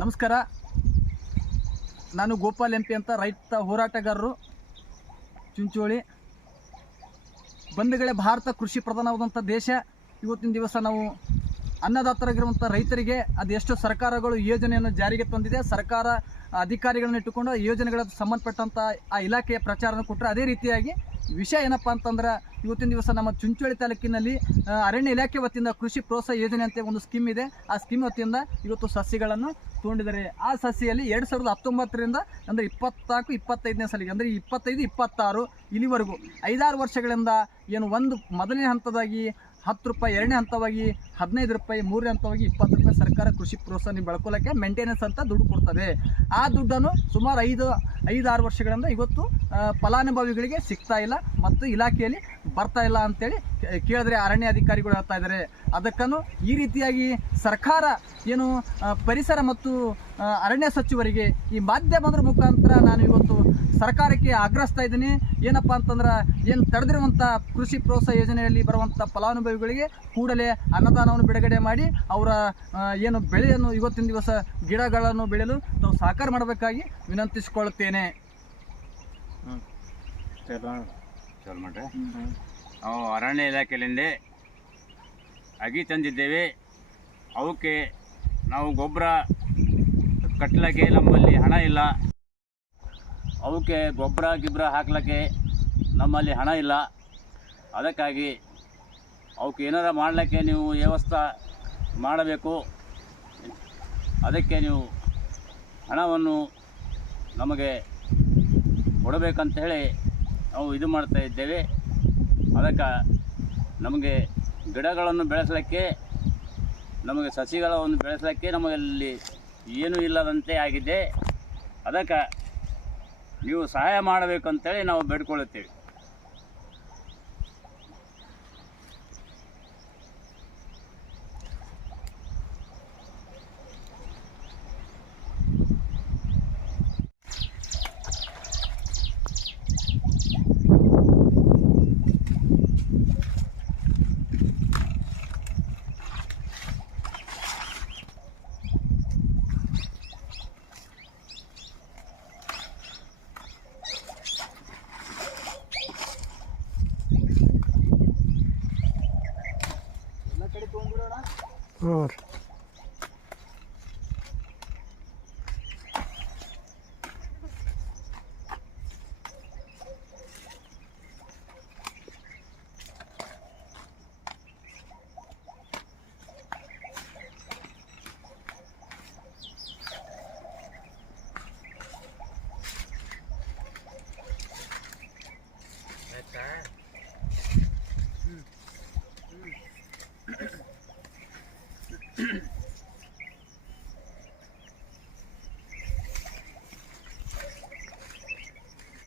ನಮಸ್ಕಾರ. ನಾನು Gopal M P ಅಂತ ರೈತ ಹೋರಾಟಗಾರರು, ಚುಂಚೋಳಿ. ಬಂಧುಗಳೇ ಭಾರತ ಕೃಷಿ ಪ್ರಧಾನವಾದಂಥ ದೇಶ. ಇವತ್ತಿನ ದಿವಸ ನಾವು ಅನ್ನದಾತರಾಗಿರುವಂಥ ರೈತರಿಗೆ ಅದೆಷ್ಟು ಸರ್ಕಾರಗಳು ಯೋಜನೆಯನ್ನು ಜಾರಿಗೆ ತಂದಿದೆ. ಸರ್ಕಾರ ಅಧಿಕಾರಿಗಳನ್ನ ಇಟ್ಟುಕೊಂಡು ಯೋಜನೆಗಳ ಸಂಬಂಧಪಟ್ಟಂಥ ಆ ಇಲಾಖೆಯ ಪ್ರಚಾರನ ಕೊಟ್ಟರೆ ಅದೇ ರೀತಿಯಾಗಿ ವಿಷಯ ಏನಪ್ಪ ಅಂತಂದ್ರೆ, ಇವತ್ತಿನ ದಿವಸ ನಮ್ಮ ಚುಂಚೋಳಿ ತಾಲೂಕಿನಲ್ಲಿ ಅರಣ್ಯ ಇಲಾಖೆ ವತಿಯಿಂದ ಕೃಷಿ ಪ್ರೋತ್ಸಾಹ ಯೋಜನೆ ಅಂತ ಒಂದು ಸ್ಕೀಮ್ ಇದೆ. ಆ ಸ್ಕೀಮ್ ವತಿಯಿಂದ ಇವತ್ತು ಸಸಿಗಳನ್ನು ತೊಗೊಂಡಿದ್ದಾರೆ. ಆ ಸಸಿಯಲ್ಲಿ ಎರಡು ಸಾವಿರದ ಹತ್ತೊಂಬತ್ತರಿಂದ ಅಂದರೆ ಇಪ್ಪತ್ನಾಲ್ಕು, ಇಪ್ಪತ್ತೈದನೇ ಸಲಿಗೆ, ಅಂದರೆ ಇಪ್ಪತ್ತೈದು, ಇಪ್ಪತ್ತಾರು ಇಲ್ಲಿವರೆಗೂ ಐದಾರು ವರ್ಷಗಳಿಂದ ಏನು ಒಂದು ಮೊದಲನೇ ಹಂತದಾಗಿ ಹತ್ತು ರೂಪಾಯಿ ಎರಡನೇ ಹಂತವಾಗಿ, ಹದಿನೈದು ರೂಪಾಯಿ ಮೂರನೇ ಹಂತವಾಗಿ ಇಪ್ಪತ್ತು ರೂಪಾಯಿ ಸರ್ಕಾರ ಕೃಷಿ ಪ್ರೋತ್ಸಾಹ ಬೆಳ್ಕೊಳ್ಳೋಕ್ಕೆ ಮೇಂಟೆನೆನ್ಸ್ ಅಂತ ದುಡ್ಡು ಕೊಡ್ತದೆ. ಆ ದುಡ್ಡನ್ನು ಸುಮಾರು ಐದು ಐದು ಆರು ವರ್ಷಗಳಿಂದ ಇವತ್ತು ಫಲಾನುಭವಿಗಳಿಗೆ ಸಿಗ್ತಾ ಇಲ್ಲ ಮತ್ತು ಇಲಾಖೆಯಲ್ಲಿ ಬರ್ತಾ ಇಲ್ಲ ಅಂತೇಳಿ ಕೇಳಿದ್ರೆ ಅರಣ್ಯ ಅಧಿಕಾರಿಗಳು ಹೇಳ್ತಾ ಇದ್ದಾರೆ ಅದಕ್ಕನ್ನು ಈ ರೀತಿಯಾಗಿ ಸರ್ಕಾರ ಏನು ಪರಿಸರ ಮತ್ತು ಅರಣ್ಯ ಸಚಿವರಿಗೆ ಈ ಮಾಧ್ಯಮದ ಮುಖಾಂತರ ನಾನು ಇವತ್ತು ಸರ್ಕಾರಕ್ಕೆ ಆಗ್ರಹಿಸ್ತಾ ಇದ್ದೀನಿ. ಏನಪ್ಪ ಅಂತಂದ್ರೆ ಏನು ತಡೆದಿರುವಂಥ ಕೃಷಿ ಪ್ರೋತ್ಸಾಹ ಯೋಜನೆಯಲ್ಲಿ ಬರುವಂಥ ಫಲಾನುಭವಿಗಳಿಗೆ ಕೂಡಲೇ ಅನ್ನದಾನವನ್ನು ಬಿಡುಗಡೆ ಮಾಡಿ ಅವರ ಏನು ಬೆಳೆಯನ್ನು ಇವತ್ತಿನ ದಿವಸ ಗಿಡಗಳನ್ನು ಬೆಳೆಯಲು ತಾವು ಸಹಕಾರ ಮಾಡಬೇಕಾಗಿ ವಿನಂತಿಸಿಕೊಳ್ಳುತ್ತೇನೆ ನಾವು ಅರಣ್ಯ ಇಲಾಖೆಯಿಂದ ಅಗಿ ತಂದಿದ್ದೇವೆ. ಅವಕ್ಕೆ ನಾವು ಗೊಬ್ಬರ ಕಟ್ಟಲಿಕ್ಕೆ ನಮ್ಮಲ್ಲಿ ಹಣ ಇಲ್ಲ. ಅವಕ್ಕೆ ಗೊಬ್ಬರ, ಗಿಬ್ಬರ ಹಾಕ್ಲಿಕ್ಕೆ ನಮ್ಮಲ್ಲಿ ಹಣ ಇಲ್ಲ. ಅದಕ್ಕಾಗಿ ಅವಕ್ಕೆ ಏನಾರ ಮಾಡಲಿಕ್ಕೆ ನೀವು ವ್ಯವಸ್ಥೆ ಮಾಡಬೇಕು. ಅದಕ್ಕೆ ನೀವು ಹಣವನ್ನು ನಮಗೆ ಕೊಡಬೇಕಂತ ಹೇಳಿ ನಾವು ಇದು ಮಾಡ್ತಾ ಇದ್ದೇವೆ. ಅದಕ್ಕೆ ನಮಗೆ ಗಿಡಗಳನ್ನು ಬೆಳೆಸಲಿಕ್ಕೆ, ನಮಗೆ ಸಸಿಗಳನ್ನು ಬೆಳೆಸಲಿಕ್ಕೆ ನಮಗಲ್ಲಿ ಏನೂ ಇಲ್ಲದಂತೆ ಆಗಿದೆ. ಅದಕ್ಕೆ ನೀವು ಸಹಾಯ ಮಾಡಬೇಕು ಅಂತೇಳಿ ನಾವು ಬೇಡ್ಕೊಳ್ಳುತ್ತೇವೆ. Buralar.